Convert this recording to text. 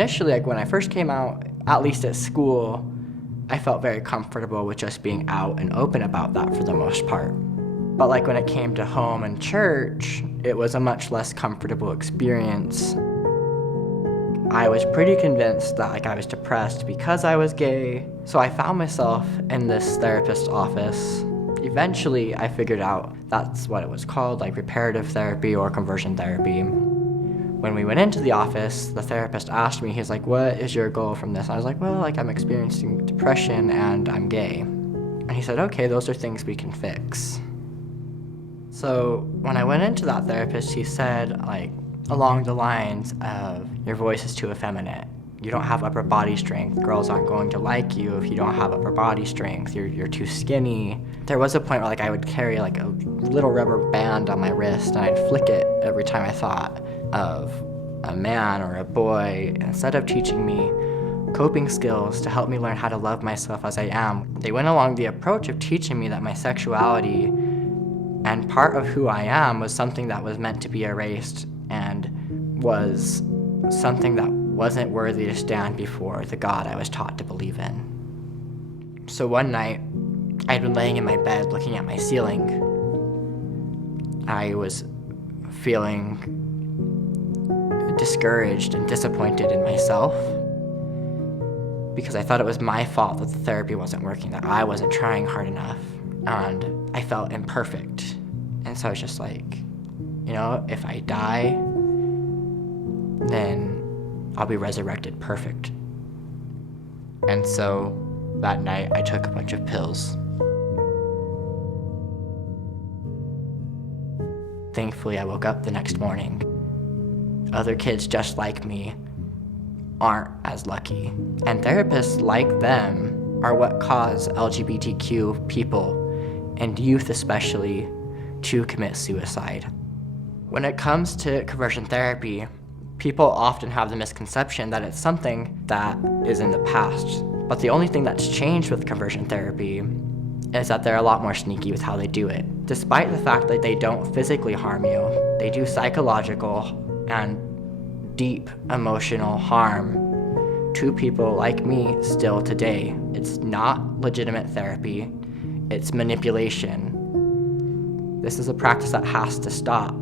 Initially, like when I first came out, at least at school, I felt very comfortable with just being out and open about that for the most part. But like when it came to home and church, it was a much less comfortable experience. I was pretty convinced that like I was depressed because I was gay, so I found myself in this therapist's office. Eventually, I figured out that's what it was called, like reparative therapy or conversion therapy. When we went into the office, the therapist asked me, he's like, what is your goal from this? And I was like, well, like I'm experiencing depression and I'm gay. And he said, okay, those are things we can fix. So when I went into that therapist, he said, like, along the lines of, your voice is too effeminate. You don't have upper body strength. Girls aren't going to like you if you don't have upper body strength. You're too skinny. There was a point where like I would carry like a little rubber band on my wrist and I'd flick it every time I thought of a man or a boy. Instead of teaching me coping skills to help me learn how to love myself as I am, they went along the approach of teaching me that my sexuality and part of who I am was something that was meant to be erased and was something that wasn't worthy to stand before the God I was taught to believe in. So one night, I had been laying in my bed looking at my ceiling. I was feeling discouraged and disappointed in myself because I thought it was my fault that the therapy wasn't working, that I wasn't trying hard enough, and I felt imperfect. And so I was just like, you know, if I die, then I'll be resurrected perfect. And so that night I took a bunch of pills. Thankfully, I woke up the next morning. Other kids just like me aren't as lucky. And therapists like them are what cause LGBTQ people, and youth especially, to commit suicide. When it comes to conversion therapy, people often have the misconception that it's something that is in the past. But the only thing that's changed with conversion therapy is that they're a lot more sneaky with how they do it. Despite the fact that they don't physically harm you, they do psychological and deep emotional harm to people like me still today. It's not legitimate therapy, it's manipulation. This is a practice that has to stop.